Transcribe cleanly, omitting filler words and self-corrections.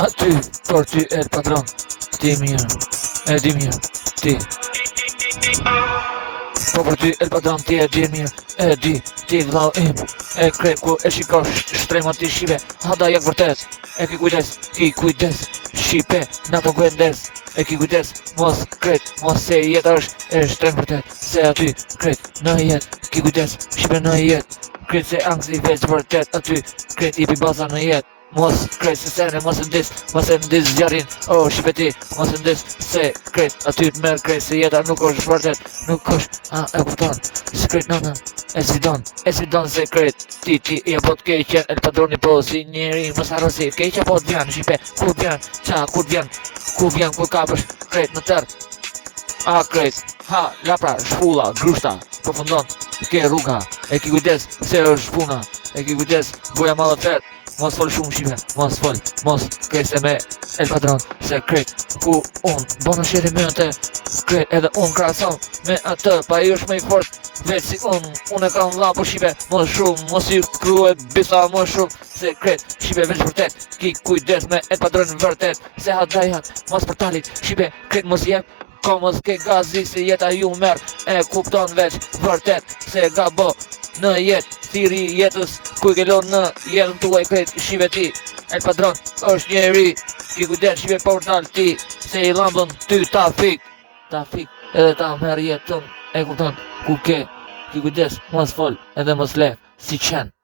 aty, por ty El Padron, ti mirë, e di mirë, ti. Po për ty El Padron ti e di mirë, e di, ti vlau im, e krep ku e shiko shtrema ti shive, hada jak vërtet, e ki kujdes, shipe, na po kujdes, e ki kujdes, mos kret, mos se jeta është e shtrem vërtet, se aty kret, në jet, ki kujdes, shipe në jet, kret se angzi veç vërtet, aty kret i pi baza në jet. Mos kret se sene, mos e ndis zjarin, o shipe ti, mos e ndis se kret, aty të merë kret se jeta nuk është vërtet, nuk është, e kupton, se kret nëna, e svidon se kret, ti e bot keqen, El Padroni po si njeri, mos arrosi, keqja po të vjan, shipe, kur vjan, kur kapësh kret në tërë, kret, lapra, shpulla, grushta, përfundon, ke rruga, e ki kujdes, se është puna, e ki kujdes, boja malë të tërë, mos fol shumë shive, mos kese me El Padron, se kret, ku unë, bono shiri me të, kret, edhe unë krason, me atë, pa i është me i fort, veç si unë e kam lapo shive, mos shumë, mos i kru e bisa mos shumë, se kret, shive veç vërtet, ki kujdes me El Padron vërtet, se hadajat, mos për talit, shive, kret mos jep, ko mos ke gazi, se jeta ju merë, e kupton veç vërtet, se gabo, në jetë, thiri jetës, kuj ke lonë në jetën tuaj kret, shive ti, El Padron është njeri, ki kujdes shive portal ti, se i lambën ty ta fik, edhe ta merë jetën, e kupton, ku ke, ki kujdes, mos fol, edhe mos le, si qenë.